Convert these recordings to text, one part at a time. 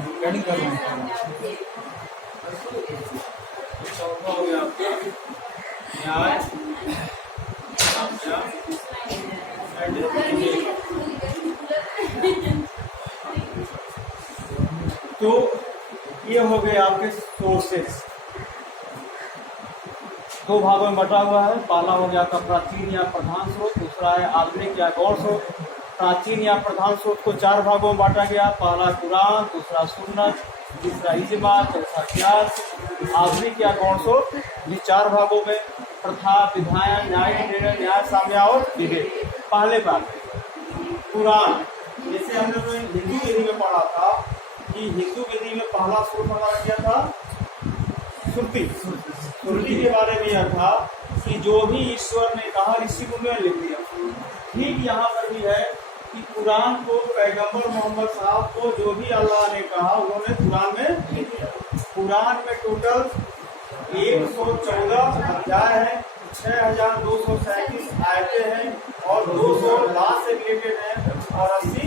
Recording कर रहे हैं। चौथा हो गया आपका न्याय, साम्य, तो ये हो गए आपके सोर्सेस। दो भागों में बटा हुआ है। पहला हो गया आपका प्राचीन या प्रधान स्रोत, दूसरा है आधुनिक या गौण स्रोत। प्राचीन या प्रधान स्रोत को चार भागों में बांटा गया। पहला कुरान, दूसरा सुन्नत, तीसरा इजमा, चौथा कियास। आधुनिक या गौण स्रोत ये चार भागों में प्रथा, विधायन, न्याय, निर्णय, न्याय, साम्य और विवेक। पहले भाग कुरान, जैसे हम लोग हिंदू विधि में पढ़ा था कि हिंदू विधि में पहला स्रोत हमारा क्या था? श्रुति। श्रुति के बारे में यह था कि जो भी ईश्वर ने कहा ऋषि मुनियों ने लिख दिया। ठीक यहाँ पर भी है कि कुरान को पैगंबर मोहम्मद साहब को जो भी अल्लाह ने कहा उन्होंने कुरान में लिख दिया। कुरान में टोटल 114 अध्याय है, 6237 आयतें हैं और 200 ला से रिलेटेड हैं और 80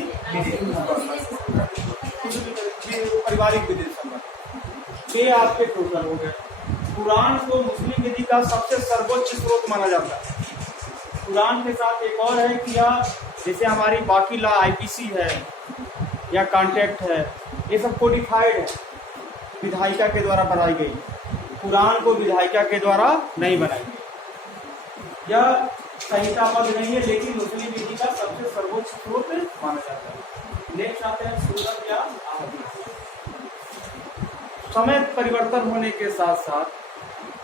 पारिवारिक विधि संबंध। ये आपके टोटल हो गए। कुरान को मुस्लिम विधि का सबसे सर्वोच्च स्रोत माना जाता है। कुरान के साथ एक और है कि जैसे हमारी बाकी लॉ आईपीसी है या कॉन्ट्रैक्ट है, ये सब कोडिफाइड है, विधायिका के द्वारा बनाई गई। कुरान को विधायिका के द्वारा नहीं बनाई गई। यह संहिताबद्ध नहीं है, लेकिन मुस्लिम विधि का सबसे सर्वोच्च स्रोत माना जाता है। नेक्स्ट आते हैं सुन्नत या अहदीस। समय परिवर्तन होने के साथ साथ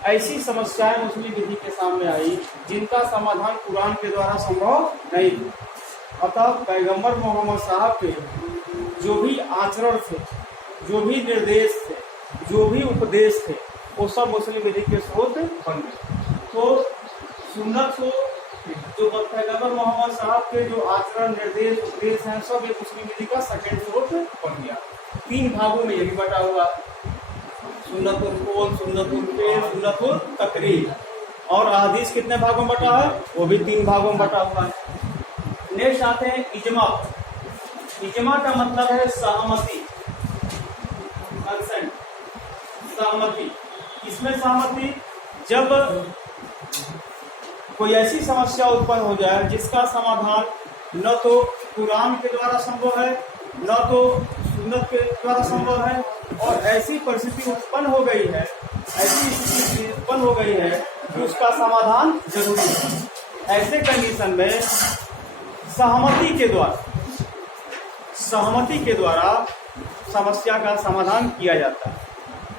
ऐसी समस्याएं मुस्लिम विधि के सामने आई जिनका समाधान कुरान के द्वारा संभव नहीं था। अतः पैगंबर मोहम्मद साहब के जो भी आचरण थे, जो भी निर्देश थे, जो भी उपदेश थे, वो सब मुस्लिम विधि के स्रोत बन गए। तो सुन्नत को जो पैगंबर मोहम्मद साहब के जो आचरण, निर्देश, उपदेश हैं, सब ये मुस्लिम विधि का सेकेंड स्रोत बन गया। 3 भागों में यही बटा हुआ, सुन्नतुल कौल, सुन्नतुल फेल, सुन्नतुल तकरीर। और अहदीस कितने भागों में बटा है? वो भी 3 भागों में बटा हुआ है। नेक्स्ट आते हैं इजमा। इजमा का मतलब है सहमति, कंसेंट, सहमति। इसमें सहमति जब कोई ऐसी समस्या उत्पन्न हो जाए जिसका समाधान न तो कुरान के द्वारा संभव है, न तो सुन्नत के द्वारा संभव है, और ऐसी परिस्थिति उत्पन्न हो गई है, ऐसी स्थिति उत्पन्न हो गई है कि उसका समाधान जरूरी है। ऐसे कंडीशन में सहमति के द्वारा समस्या का समाधान किया जाता है।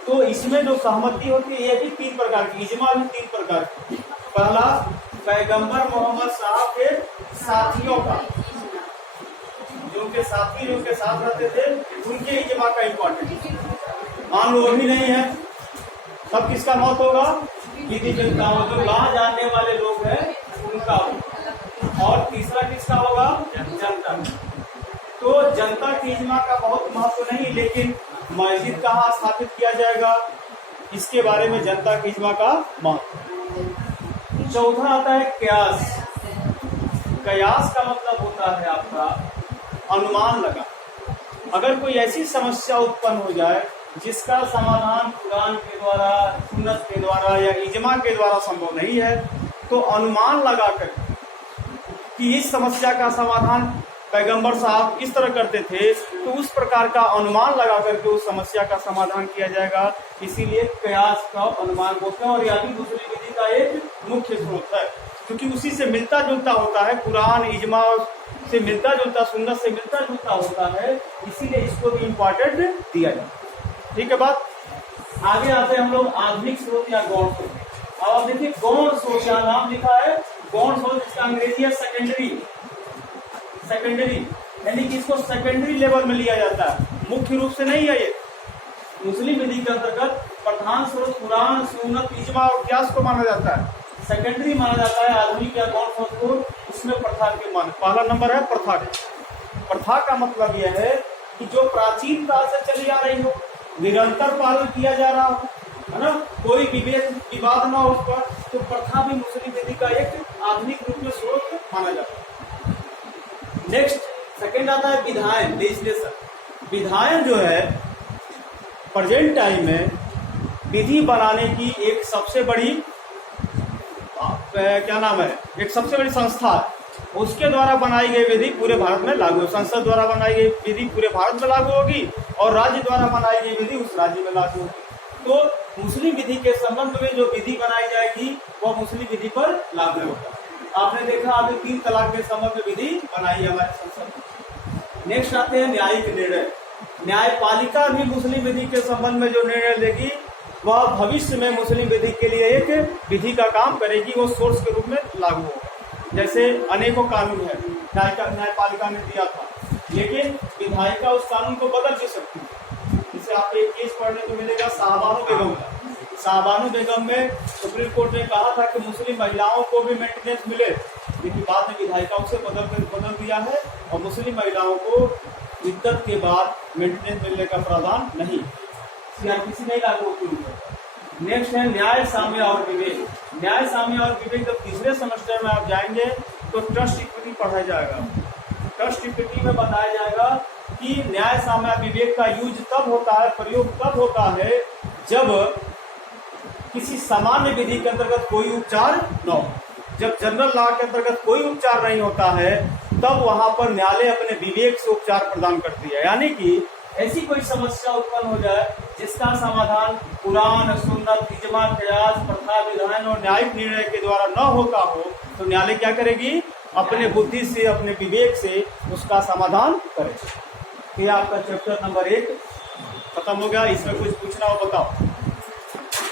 तो इसमें जो सहमति होती है ये भी 3 प्रकार की, इजमा भी 3 प्रकार की। पहला, पैगंबर मोहम्मद साहब के साथियों का, जो उनके साथी जो उनके साथ रहते थे, उनके इजमा का इम्पोर्टेंट। मान लो अभी नहीं है, तब किसका मौत होगा? विधि जनता हो, जो वहां जानने वाले लोग हैं उनका होगा। और तीसरा किसका होगा? जनता। तो जनता की इजमा का बहुत महत्व नहीं, लेकिन मस्जिद कहाँ स्थापित किया जाएगा इसके बारे में जनता की इजमा का महत्व। चौथा आता है कयास। कयास का मतलब होता है आपका अनुमान लगा। अगर कोई ऐसी समस्या उत्पन्न हो जाए जिसका समाधान कुरान के द्वारा, सुन्नत के द्वारा या इजमा के द्वारा संभव नहीं है, तो अनुमान लगाकर कि इस समस्या का समाधान पैगंबर साहब इस तरह करते थे, तो उस प्रकार का अनुमान लगा करके उस समस्या का समाधान किया जाएगा। इसीलिए कयास का अनुमान बोलते हैं। और यह भी मुस्लिम विधि का एक मुख्य स्रोत है, क्योंकि उसी से मिलता जुलता होता है, कुरान इजमा से मिलता जुलता, सुन्नत से मिलता जुलता होता है, इसीलिए इसको भी इम्पोर्टेंट दिया जाता है। ठीक है बात। आगे आते हैं हम लोग आधुनिक स्रोत या गौण स्रोत। अब आप देखिए गौण स्रोत का नाम लिखा है, गौण स्रोत इसका अंग्रेजी है सेकेंडरी, यानी कि इसको सेकेंडरी लेवल में लिया जाता है, मुख्य रूप से नहीं है। ये मुस्लिम विधि के अंतर्गत प्रधान स्रोत कुरान, सुन्नत, इजमा और कियास को माना जाता है, सेकेंडरी माना जाता है आधुनिक या गौण स्रोत को। इसमें प्रथा के मान, पहला नंबर है प्रथा। प्रथा का मतलब यह है कि जो प्राचीन काल से चली आ रही हो, निरंतर पालन किया जा रहा हो, है ना, कोई विवाद ना हो उस पर, तो प्रथा भी मुस्लिम विधि का एक आधुनिक रूप में स्रोत माना जाता है। नेक्स्ट सेकेंड आता है विधायन, लेजिस्लेशन। विधायन जो है प्रेजेंट टाइम में विधि बनाने की एक सबसे बड़ी क्या नाम है, एक सबसे बड़ी संस्था है। उसके द्वारा बनाई गई विधि पूरे भारत में लागू, संसद द्वारा बनाई गई विधि पूरे भारत में लागू होगी और राज्य द्वारा बनाई गई विधि उस राज्य में लागू होगी। तो मुस्लिम विधि के संबंध में जो विधि बनाई जाएगी वह मुस्लिम विधि पर लागू होगा। आपने देखा अभी 3 तलाक के संबंध में विधि बनाई है हमारे संसद में। नेक्स्ट आते हैं न्यायिक निर्णय। न्यायपालिका भी मुस्लिम विधि के संबंध में जो निर्णय लेगी वह भविष्य में मुस्लिम विधि के लिए एक विधि का काम करेगी, वो सोर्स के रूप में लागू होगा। जैसे अनेकों कानून है न्यायपालिका ने दिया था, लेकिन विधायिका उस कानून को बदल भी सकती है। जैसे आपको एक केस पढ़ने को मिलेगा शाहबानो बेगम का। शाहबानो बेगम में सुप्रीम कोर्ट ने कहा था कि मुस्लिम महिलाओं को भी मेंटेनेंस मिले, लेकिन बाद में विधायिकाओं से बदल दिया है और मुस्लिम महिलाओं को इद्दत के बाद मेंटेनेंस मिलने का प्रावधान नहीं, किसी नहीं लागू होती। नेक्स्ट है न्याय, साम्य और विवेक। न्याय, साम्य और विवेक जब तीसरे सेमेस्टर में आप जाएंगे तो ट्रस्ट इक्विटी पढ़ाया जाएगा। ट्रस्ट इक्विटी में बताया जाएगा कि न्याय, साम्य, विवेक का यूज तब होता है, प्रयोग तब होता है जब किसी सामान्य विधि के अंतर्गत कोई उपचार न हो। जब जनरल लॉ के अंतर्गत कोई उपचार नहीं होता है तब वहां पर न्यायालय अपने विवेक से उपचार प्रदान करती है। यानी कि ऐसी कोई समस्या उत्पन्न हो जाए जिसका समाधान कुरान, सुन्नत, इजमा, कयास, प्रथा, विधान और न्यायिक निर्णय के द्वारा न होता हो तो न्यायालय क्या करेगी, अपने बुद्धि से, अपने विवेक से उसका समाधान करेगी। ये आपका चैप्टर नंबर 1 खत्म हो गया। इसमें कुछ पूछना हो बताओ।